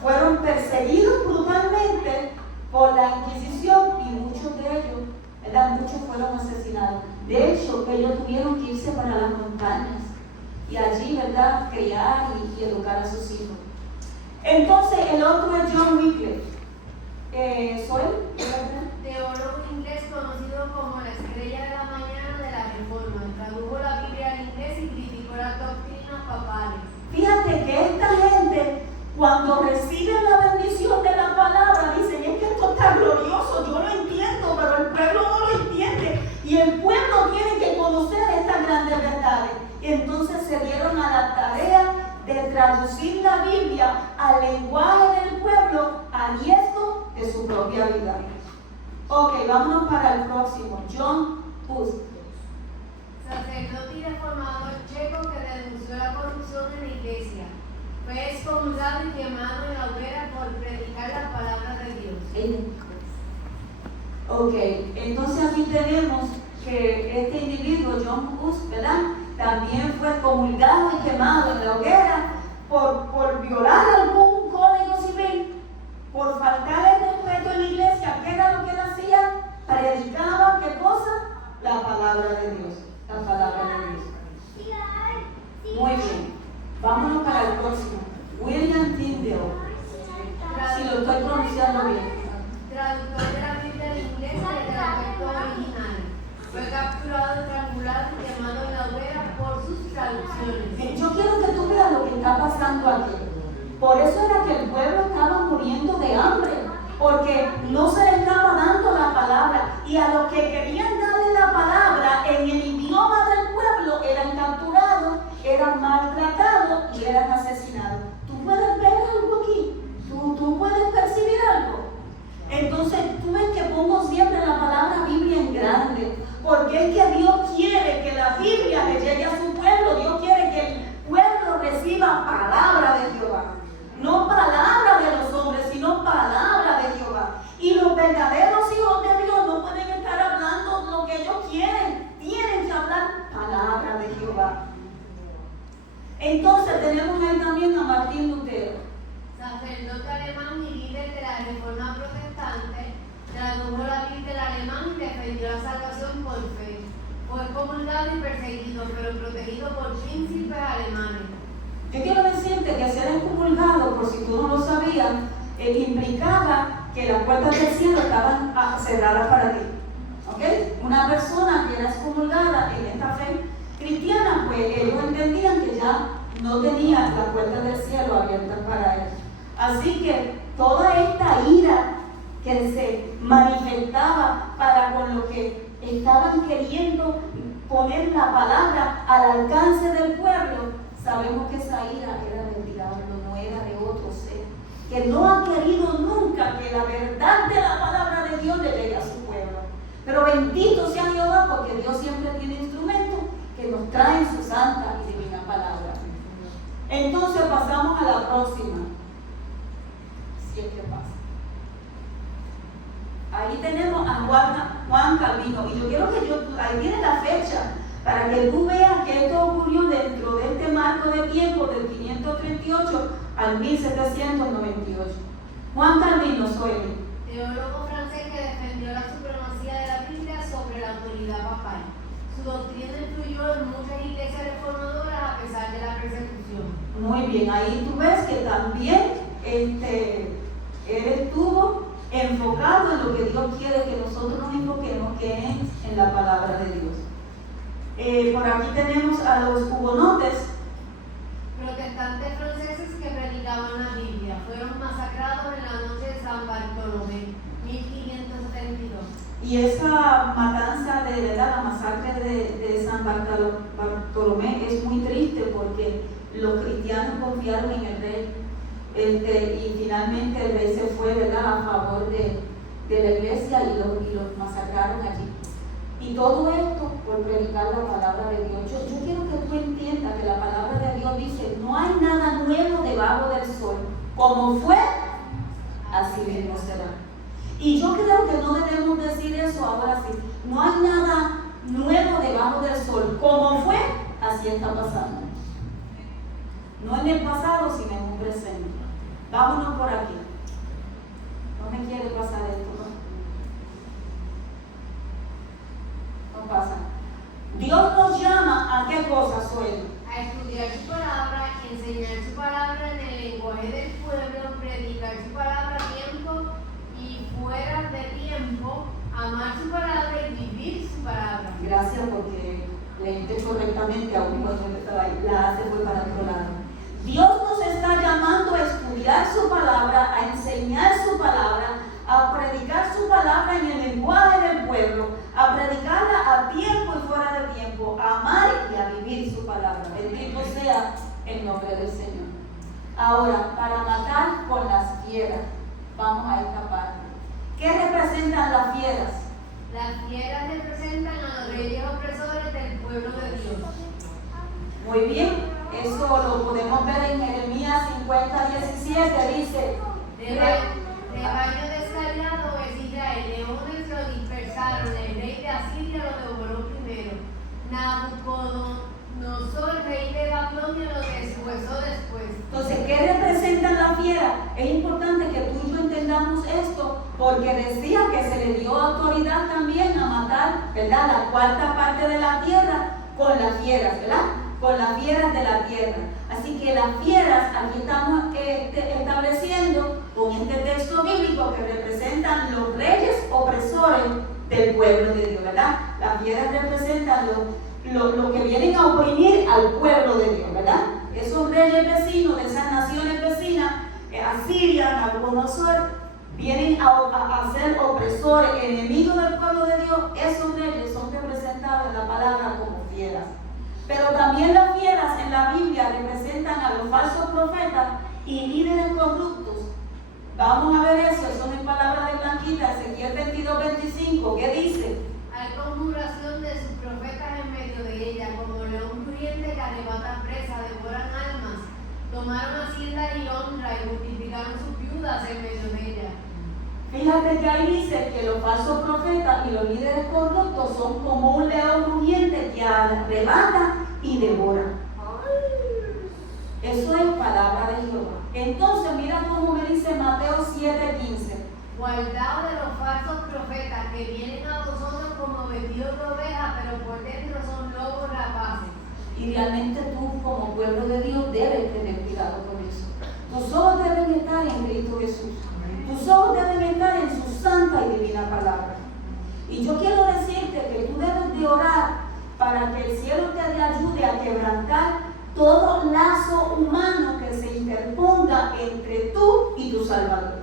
Fueron perseguidos brutalmente por la Inquisición y muchos de ellos, ¿verdad? Muchos fueron asesinados. De hecho, ellos tuvieron que irse para las montañas y allí, ¿verdad?, criar y educar a sus hijos. Entonces, el otro es John Wycliffe. ¿Soy? Teólogo inglés conocido como la estrella de la mañana de la Reforma. Tradujo la Biblia al inglés y criticó las doctrinas papales. Fíjate que esta gente, cuando recibe Ok, vámonos para el próximo. John Hus. Sacerdote y reformador checo que denunció la corrupción en la iglesia. Fue excomulgado y quemado en la hoguera por predicar la palabra de Dios. Ok, entonces aquí tenemos que este individuo, John Hus, ¿verdad? También fue excomulgado y quemado en la hoguera por violar algún código civil, por faltar el respeto en la iglesia. ¿Qué era lo que él hacía? Predicaba, ¿qué cosa? La palabra de Dios. La palabra de Dios. Muy bien. Vámonos para el próximo. William Tyndale. Si lo estoy pronunciando bien. Traductor de la Biblia al inglés desde el texto original. Fue capturado, estrangulado y quemado en la hoguera por sus traducciones. Yo quiero que tú veas lo que está pasando aquí. Por eso era que el pueblo estaba muriendo de hambre, porque no se le estaba dando la palabra, y a los que querían darle la palabra en el idioma del pueblo eran capturados, eran maltratados y eran asesinados. ¿Tú puedes ver algo aquí? ¿Tú puedes percibir algo? Entonces tú ves que pongo siempre la palabra Biblia en grande, porque es que Dios quiere que la Biblia le llegue a su pueblo. Dios quiere que el pueblo reciba palabra de Jehová. No palabra de los hombres, sino palabra de Jehová. Y los verdaderos hijos de Dios no pueden estar hablando lo que ellos quieren. Tienen que hablar palabra de Jehová. Entonces tenemos ahí también a Martín Lutero. Sacerdote alemán y líder de la Reforma Protestante, tradujo la Biblia al alemán y defendió la salvación por fe. Fue excomulgado y perseguido, pero protegido por príncipes alemanes. Yo quiero decirte que ser excomulgado, por si tú no lo sabías, implicaba que las puertas del cielo estaban cerradas para ti. ¿Ok? Una persona que era excomulgada en esta fe cristiana, pues ellos entendían que ya no tenía las puertas del cielo abiertas para ellos. Así que toda esta ira que se manifestaba para con lo que estaban queriendo poner la palabra al alcance del pueblo, sabemos que esa ira era del diablo, no era de otro ser, que no ha querido nunca que la verdad de la palabra de Dios le llegue a su pueblo. Pero bendito sea Jehová, porque Dios siempre tiene instrumentos que nos traen su santa y divina palabra. Entonces pasamos a la próxima. Si es que pasa. Ahí tenemos a Juan Calvino, y yo quiero que ahí tiene la fecha, para que tú veas que esto ocurrió dentro de este marco de tiempo del 538 al 1798. Juan Calvino, soy teólogo francés que defendió la supremacía de la Biblia sobre la autoridad papal. Su doctrina influyó en muchas iglesias reformadoras a pesar de la persecución. Muy bien, ahí tú ves que también él estuvo enfocado en lo que Dios quiere que nosotros nos enfoquemos, que es en la palabra de Dios. Por aquí tenemos a los hugonotes. Protestantes franceses que predicaban la Biblia fueron masacrados en la noche de San Bartolomé, 1572. Y esa matanza de verdad, la masacre de San Bartolomé es muy triste, porque los cristianos confiaron en el rey. Y finalmente el rey se fue, ¿verdad?, a favor de la iglesia y los masacraron allí. Y todo esto por predicar la palabra de Dios. Yo quiero que tú entiendas que la palabra de Dios dice: no hay nada nuevo debajo del sol. Como fue, así mismo será. Y yo creo que no debemos decir eso ahora sí. No hay nada nuevo debajo del sol. Como fue, así está pasando. No en el pasado, sino en un presente. Vámonos por aquí. No me quiere pasar esto, ¿no? No pasa. Dios nos llama a qué cosa, Suelo. A estudiar su palabra, enseñar su palabra en el lenguaje del pueblo, predicar su palabra a tiempo y fuera de tiempo, amar su palabra y vivir su palabra. Gracias, porque leíste correctamente, aún cuando yo estaba ahí. La hace fue para otro lado. Dios nos está llamando a estudiar su palabra, a enseñar su palabra, a predicar su palabra en el lenguaje del pueblo, a predicarla a tiempo y fuera de tiempo, a amar y a vivir su palabra. Bendito sea el nombre del Señor. Ahora, para matar con las piedras, vamos a esta parte. ¿Qué representan las fieras? Las fieras representan a los reyes opresores del pueblo de Dios. Muy bien, eso lo podemos ver en Jeremías 50:17, dice, Rebaño descarriado es Israel, leones lo dispersaron, el rey de Asiria lo devoró primero. Nabucodonosor, rey de Babilonia, lo deshuesó después. Entonces, ¿qué representan las fieras? Es importante que tú y yo entendamos esto, porque decía que se le dio autoridad también a matar, ¿verdad?, la cuarta parte de la tierra con las fieras, ¿verdad? Con las fieras de la tierra. Así que las fieras, aquí estamos estableciendo con este texto bíblico que representan los reyes opresores del pueblo de Dios, ¿verdad? Las fieras representan lo que vienen a oprimir al pueblo de Dios, ¿verdad? Esos reyes vecinos de esas naciones vecinas, Asiria, Nabucodonosor, vienen a ser opresores, enemigos del pueblo de Dios. Esos reyes son representados en la palabra como fieras. Pero también las fieras en la Biblia representan a los falsos profetas y líderes corruptos. Vamos a ver eso en palabras de Blanquita, Ezequiel 22:25, ¿qué dice? Hay conjuración de sus profetas en medio de ella, como león rugiente que arrebata presa, devoran almas, tomaron hacienda y honra y multiplicaron sus viudas en medio de ella. Fíjate que ahí dice que los falsos profetas y los líderes corruptos son como un león rugiente que arrebata y devora. Eso es palabra de Jehová. Entonces, mira cómo me dice Mateo 7:15. Guardaos de los falsos profetas que vienen a vosotros como vestidos de oveja, pero por dentro son lobos rapaces. Y realmente tú, como pueblo de Dios, debes tener cuidado con eso. Tus ojos deben estar en Cristo Jesús. Tus ojos deben estar en su santa y divina palabra. Y yo quiero decirte que tú debes de orar para que el cielo te ayude a quebrantar todo lazo humano que se interponga entre tú y tu Salvador.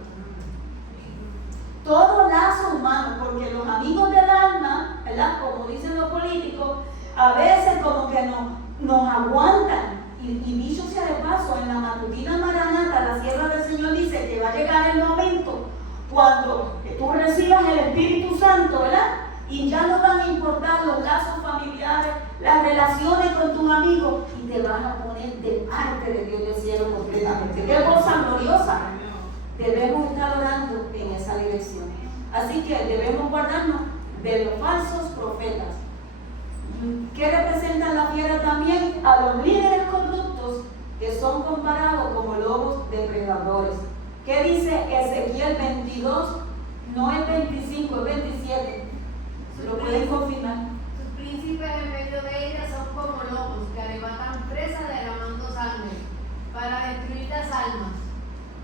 Todo lazo humano, porque los amigos del alma, ¿verdad?, como dicen los políticos, a veces como que nos aguantan. Y dicho sea de paso, en la matutina Maranata, la sierva del Señor dice que va a llegar el momento cuando tú recibas el Espíritu Santo, ¿verdad? Y ya no van a importar los lazos familiares, las relaciones con tus amigos, y te vas a poner de parte de Dios del cielo completamente. ¡Qué cosa gloriosa! Debemos estar orando en esa dirección. Así que debemos guardarnos de los falsos profetas. ¿Qué representan la fiera también? A los líderes corruptos que son comparados como lobos depredadores. ¿Qué dice Ezequiel 22? No es 25, es 27. ¿Lo pueden confirmar? Sus príncipes en medio de ellas son como lobos que arrebatan presa derramando sangre para destruir las almas,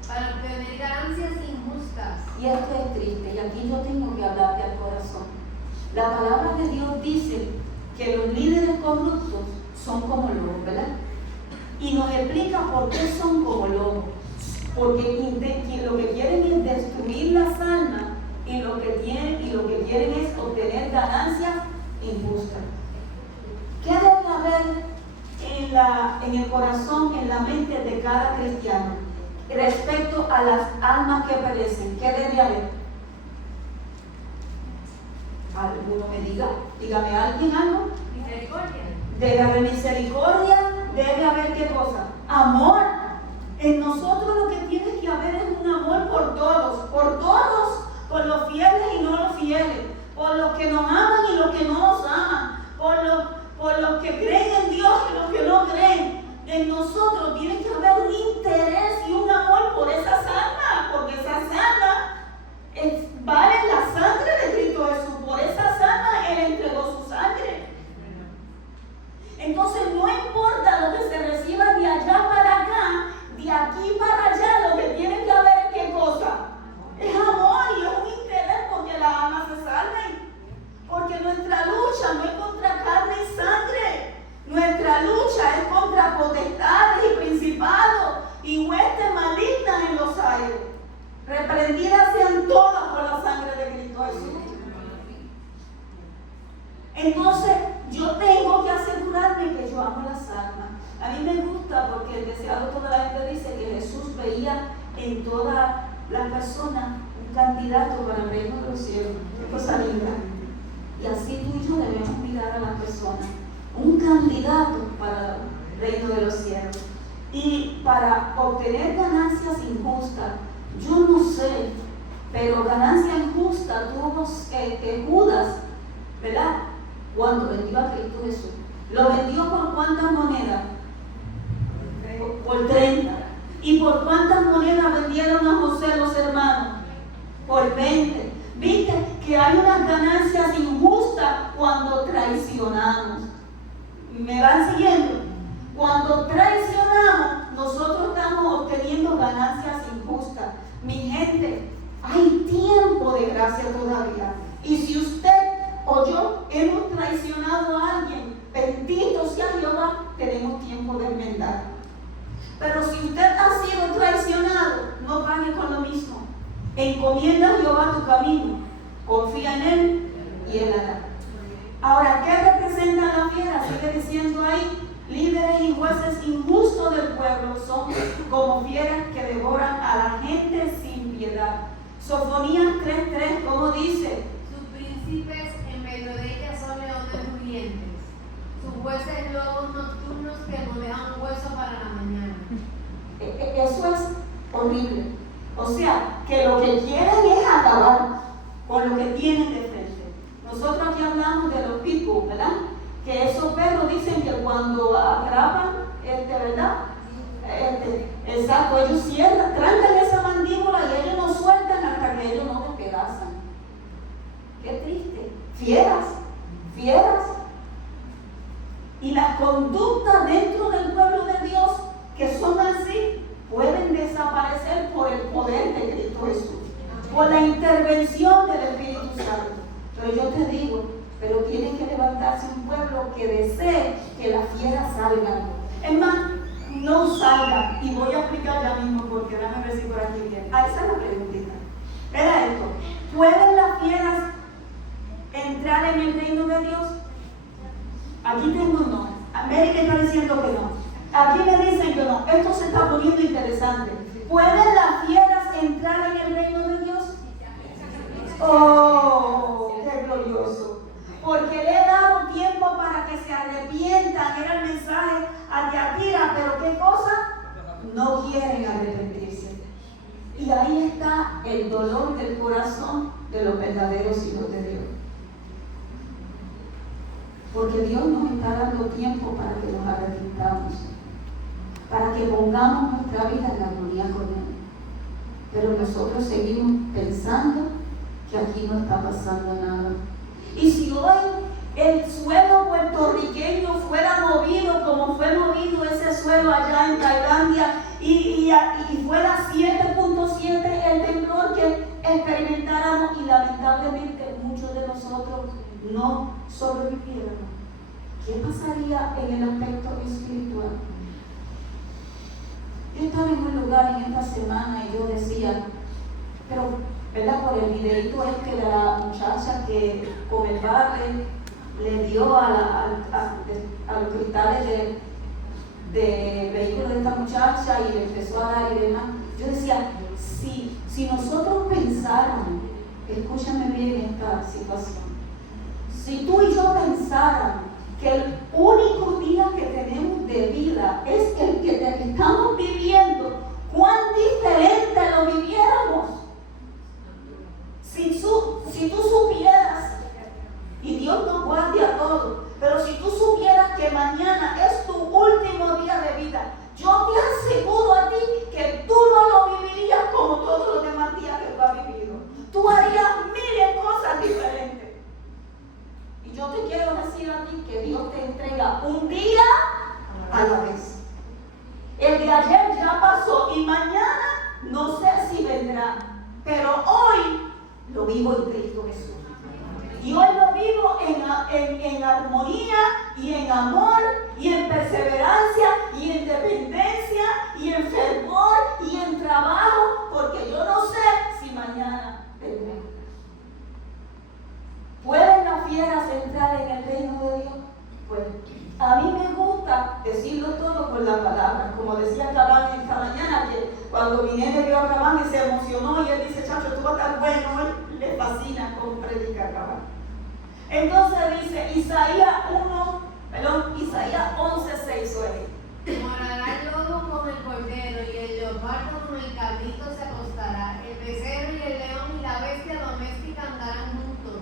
para obtener ganancias injustas. Y esto es triste, y aquí yo tengo que hablarte al corazón. La palabra de Dios dice que los líderes corruptos son como lobos, ¿verdad? Y nos explica por qué son como lobos. Porque lo que quieren es destruir las almas y lo que quieren es obtener ganancias injustas. ¿Qué debe haber en el corazón, en la mente de cada cristiano respecto a las almas que perecen? ¿Qué debe haber? ¿Alguno me diga? Dígame alguien algo. Misericordia. Debe haber misericordia, debe haber ¿qué cosa? Amor. En nosotros lo que tiene que haber es un amor por todos, por los fieles y no los fieles, por los que nos aman y los que no nos aman, por los que creen en Dios y los que no creen. En nosotros tiene que haber un interés y un amor por esas almas, porque esas almas valen la sangre de Cristo Jesús. Por esas almas Él entregó su sangre. Entonces no importa lo que se reciba de allá para acá, de aquí para allá, lo que tiene que haber es ¿qué cosa? Es amor y es un interés porque las almas se salven. Porque nuestra lucha no es contra carne y sangre. Nuestra lucha es contra potestades y principados y huestes malignas en los aires. Reprendidas sean todas por la sangre de Cristo Jesús. Entonces, yo tengo que asegurarme que yo amo las almas. A mí me gusta porque el deseado, toda la gente dice que Jesús veía en todas las personas un un candidato para el reino de los cielos. Qué cosa linda. Y así tú y yo debemos mirar a las personas. Un candidato para el reino de los cielos. Y para obtener ganancias injustas, yo no sé, pero ganancia injusta tuvo Judas, ¿verdad? Cuando vendió a Cristo Jesús. ¿Lo vendió por cuántas monedas? Por 30. ¿Y por cuántas monedas vendieron a José los hermanos? Por 20. ¿Viste que hay unas ganancias injustas cuando traicionamos? ¿Me van siguiendo? Cuando traicionamos, nosotros estamos obteniendo ganancias injustas. Mi gente, hay tiempo de gracia todavía. Y si usted o yo hemos traicionado a alguien, bendito sea Jehová, tenemos tiempo de enmendar. Pero si usted ha sido traicionado, no pague con lo mismo. Encomienda a Jehová tu camino, confía en Él y Él hará. Ahora, ¿qué representa la fiera? Sigue diciendo ahí, líderes y jueces injustos del pueblo son como fieras que devoran a la gente sin piedad. Sofonías 3:3, ¿cómo dice? Sus príncipes en medio de ellas son leones rugientes, sus jueces lobos nocturnos que no dejan hueso para la mañana. Eso es horrible. O sea, que lo que quieren es acabar con lo que tienen de frente. Nosotros aquí hablamos de los pitbull, ¿verdad? Que esos perros dicen que cuando atrapan, ¿verdad? Exacto, ellos cierran, trancan esa mandíbula y ellos no sueltan hasta que ellos no despedazan. Qué triste. Fieras. Y las conductas dentro del pueblo de Dios que son así, pueden desaparecer por el poder de Cristo Jesús, por la intervención del Espíritu Santo. Pero yo te digo, pero tiene que levantarse un pueblo que desee que las fieras salgan. Es más, no salgan. Y voy a explicar ya mismo porque déjame ver si por aquí viene. Esa es la preguntita. Era esto. ¿Pueden las fieras entrar en el reino de Dios? Aquí tengo un no. América está diciendo que no. Aquí me dicen que no. Esto se está poniendo interesante. ¿Pueden las fieras entrar en el reino de Dios? ¡Oh, qué glorioso! Porque le he dado tiempo para que se arrepientan. Era el mensaje a Tiatira, pero ¿qué cosa? No quieren arrepentirse. Y ahí está el dolor del corazón de los verdaderos hijos de Dios. Porque Dios nos está dando tiempo para que nos arrepintamos, para que pongamos nuestra vida en la armonía con Él. Pero nosotros seguimos pensando que aquí no está pasando nada. Y si hoy el suelo puertorriqueño fuera movido como fue movido ese suelo allá en Tailandia y fuera 7.7 el temblor que experimentáramos y lamentablemente muchos de nosotros no sobreviviéramos, ¿qué pasaría en el aspecto espiritual? Yo estaba en un lugar en esta semana y yo decía, pero, ¿verdad? Por el videito de la muchacha que con el barre le dio a los cristales de vehículo de esta muchacha y le empezó a dar y demás. Yo decía, si nosotros pensáramos, escúchame bien esta situación, si tú y yo pensáramos que el único día que tenemos de vida es el que estamos viviendo, ¿cuán diferente lo viviéramos? Si tú supieras, y Dios nos guarde a todos, pero si tú supieras que mañana es tu último día de vida, yo te aseguro a ti que tú no lo vivirías como todos los demás días que tú has vivido. Tú harías miles de cosas diferentes. Y yo te quiero decir a ti que Dios te entrega un día a la vez. El de ayer ya pasó y mañana no sé si vendrá, pero hoy lo vivo en Cristo Jesús. Y hoy lo vivo en armonía y en amor y en perseverancia y en dependencia y en fervor y en trabajo, porque yo no sé si mañana vendrá. ¿Pueden las fieras entrar en el reino de Dios? Pues a mí me gusta gusta decirlo todo con la palabra. Como decía Cabán esta mañana, que cuando mi nene vio a Cabán y se emocionó, y él dice, chacho, tú vas a estar bueno, él le fascina cómo predica Cabán. Entonces dice Isaías 11:6 suele. Morará el lobo con el cordero y el leopardo con el cabrito se acostará. El becerro y el león y la bestia doméstica andarán juntos.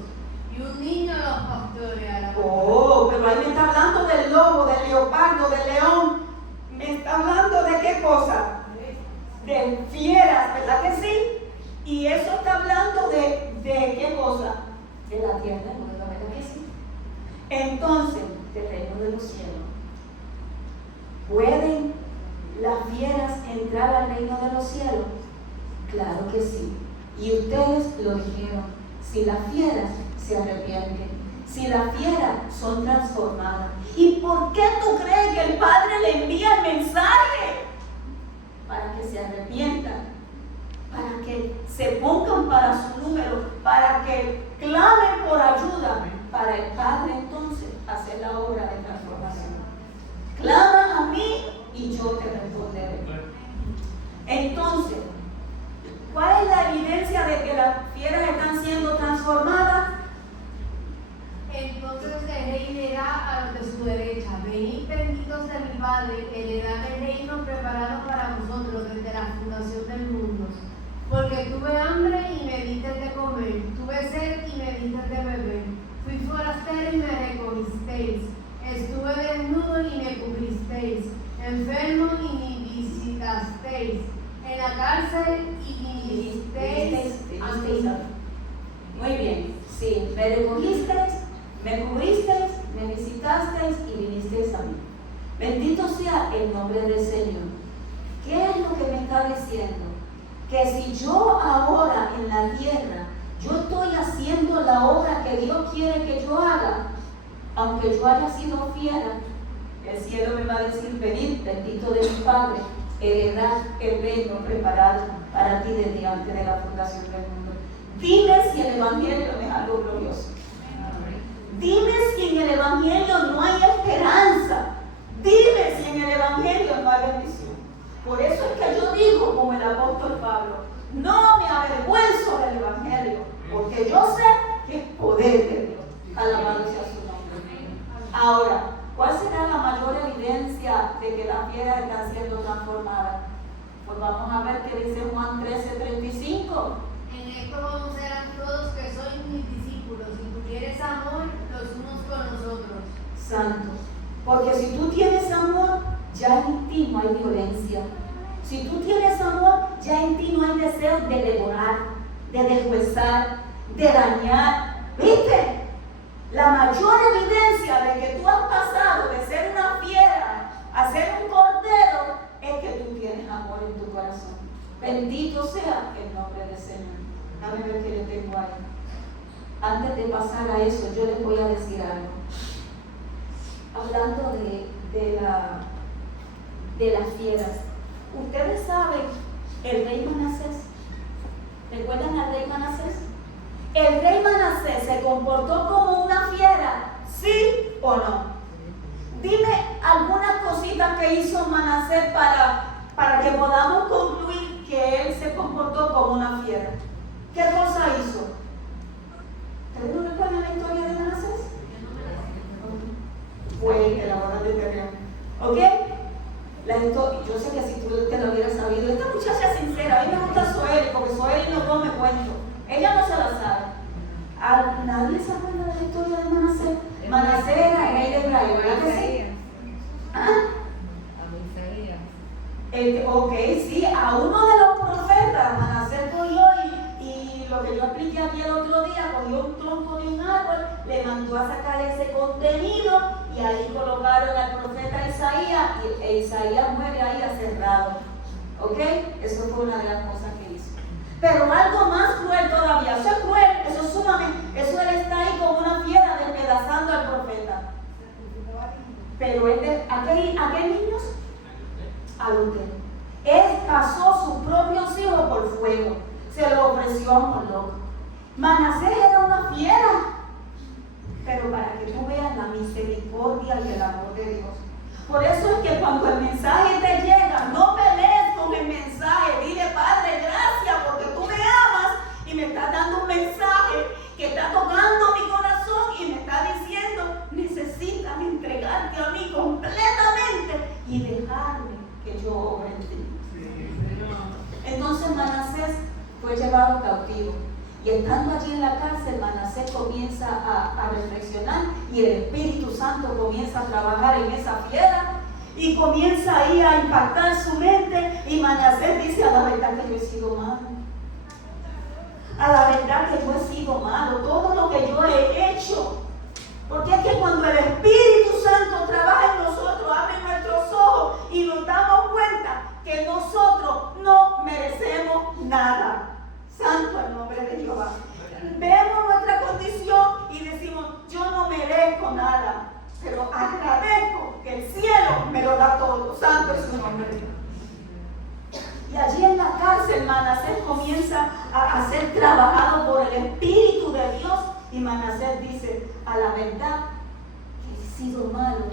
Y un niño los pastoreará. Oh, pero ahí me está hablando del lobo, del leopardo, del león. Me está hablando de qué cosa? De fieras, ¿verdad que sí? Y eso está hablando de qué cosa? De la tierra, ¿verdad que sí? Entonces, del reino de los cielos. ¿Pueden las fieras entrar al reino de los cielos? Claro que sí. Y ustedes lo dijeron. Si las fieras se arrepienten, si las fieras son transformadas. ¿Y por qué tú crees que el Padre le envía el mensaje? Para que se arrepientan, para que se pongan para su número, para que clamen por ayuda, para el Padre entonces hacer la obra de transformación. Clama a mí y yo te responderé. Entonces, ¿cuál es la evidencia de que las fieras están siendo transformadas? Entonces el rey dirá a los de su derecha: venid benditos de mi Padre, heredad el reino preparado para vosotros desde la fundación del mundo. Porque tuve hambre y me diste de comer, tuve sed y me diste de beber, fui forastero y me recogisteis, estuve desnudo y me cubristeis, enfermo y me visitasteis, en la cárcel y me disteis a mí. Muy bien, sí, me recogisteis, me cubristeis, me visitasteis y vinisteis a mí. Bendito sea el nombre del Señor. ¿Qué es lo que me está diciendo? Que si yo ahora en la tierra, yo estoy haciendo la obra que Dios quiere que yo haga, aunque yo haya sido fiera, el cielo me va a decir: venid, bendito de mi Padre, heredad el reino preparado para ti desde antes de la fundación del mundo. Dime si el Evangelio no es algo glorioso. Dime si en el Evangelio no hay esperanza. Dime si en el Evangelio no hay bendición. Por eso es que yo digo, como el apóstol Pablo, no me avergüenzo del Evangelio, porque yo sé que es poder de Dios. Alabado sea su nombre. Ahora, ¿cuál será la mayor evidencia de que las fieras están siendo transformadas? Pues vamos a ver qué dice Juan 13:35. En esto conocerán todos que sois mis discípulos, si tuvieres amor los unos con los otros. Santo. Porque si tú tienes amor, ya en ti no hay violencia. Si tú tienes amor, ya en ti no hay deseo de devorar, de deshuesar, de dañar. ¿Viste? La mayor evidencia de que tú has pasado de ser una fiera a ser un cordero es que tú tienes amor en tu corazón. Bendito sea el nombre del Señor. Dame ver qué yo tengo ahí. Antes de pasar a eso, yo les voy a decir algo. Hablando de las fieras. Ustedes saben el rey Manasés. ¿Recuerdan al rey Manasés? ¿El rey Manasés se comportó como una fiera? ¿Sí o no? Dime algunas cositas que hizo Manasés para que podamos concluir que él se comportó como una fiera. ¿Qué cosa hizo? ¿Ustedes no recuerdan la historia de Manasés? Fue el abogado de terreno. ¿Ok? Yo sé que si tú te lo hubieras sabido, esta muchacha es sincera. A mí me gusta Zoeli, porque Zoeli no come cuento. Ella no se la sabe. ¿Nadie se acuerda de la historia de Manasés? Manasés era el rey de Israel, ¿verdad que sí? ¿Ah? Ok, sí, a uno de los profetas, Manasés cogió y lo que yo expliqué aquí el otro día, cogió un tronco de un árbol, le mandó a sacar ese contenido y ahí colocaron al profeta Isaías e Isaías muere ahí aserrado. ¿Ok? Eso fue una de las cosas que hizo. Pero algo más cruel todavía, eso es cruel, eso es sumamente, eso él está ahí como una fiera despedazando al profeta. Pero ¿a qué niños? A los de él pasó sus propios hijos por fuego, se lo ofreció a Moloc. Manasés era una fiera, pero para que tú veas la misericordia y el amor de Dios. Por eso es que cuando el mensaje te llega, no pelees con el mensaje. Dile, Padre, gracias porque tú me amas y me estás dando un mensaje que está tocando mi corazón y me está diciendo, necesitas entregarte a mí completamente y dejarme que yo obre en ti. Entonces Manasés fue llevado cautivo. Y estando allí en la cárcel, Manasés comienza a reflexionar y el Espíritu Santo comienza a trabajar en esa fiera y comienza ahí a impactar su mente. Y Manasés dice, a la verdad que yo he sido malo. A la verdad que yo he sido malo. Todo lo que yo he hecho. Porque es que cuando el Espíritu Santo trabaja en nosotros, abre nuestros ojos y nos damos cuenta que nosotros no merecemos nada. Santo el nombre de Jehová. Vemos nuestra condición y decimos, yo no merezco nada, pero agradezco que el cielo me lo da todo. Santo es su nombre. Y allí en la cárcel Manasés comienza a ser trabajado por el Espíritu de Dios. Y Manasés dice, a la verdad que he sido malo,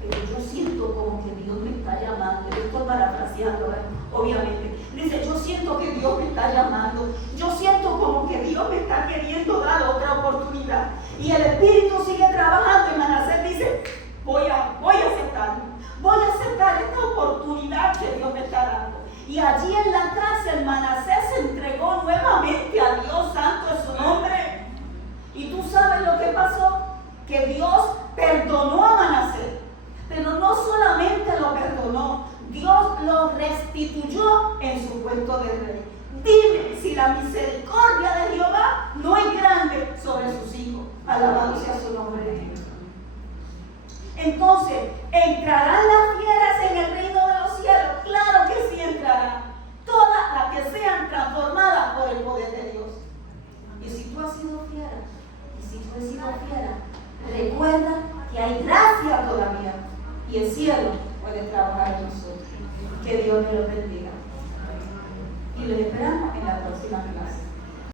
pero yo siento como que Dios me está llamando. Yo estoy parafraseando, obviamente. Dice, yo siento que Dios me está llamando. Yo siento como que Dios me está queriendo dar otra oportunidad. Y el Espíritu sigue trabajando y Manasés dice, voy a aceptarlo. Voy a aceptar esta oportunidad que Dios me está dando. Y allí en la cárcel Manasés se entregó nuevamente a Dios. Santo es su nombre. Y tú sabes lo que pasó, que Dios perdonó a Manasés. Pero no solamente lo perdonó, Dios lo restituyó en su puesto de rey. Dime si la misericordia de Jehová no es grande sobre sus hijos. Alabado sea su nombre. Entonces, ¿entrarán las fieras en el reino de los cielos? Claro que sí entrarán. Todas las que sean transformadas por el poder de Dios. Y si tú has sido fiera, y si tú has sido fiera, recuerda que hay gracia todavía. Y el cielo puede trabajar en nosotros. Que Dios me lo bendiga. Y los esperamos en la próxima clase.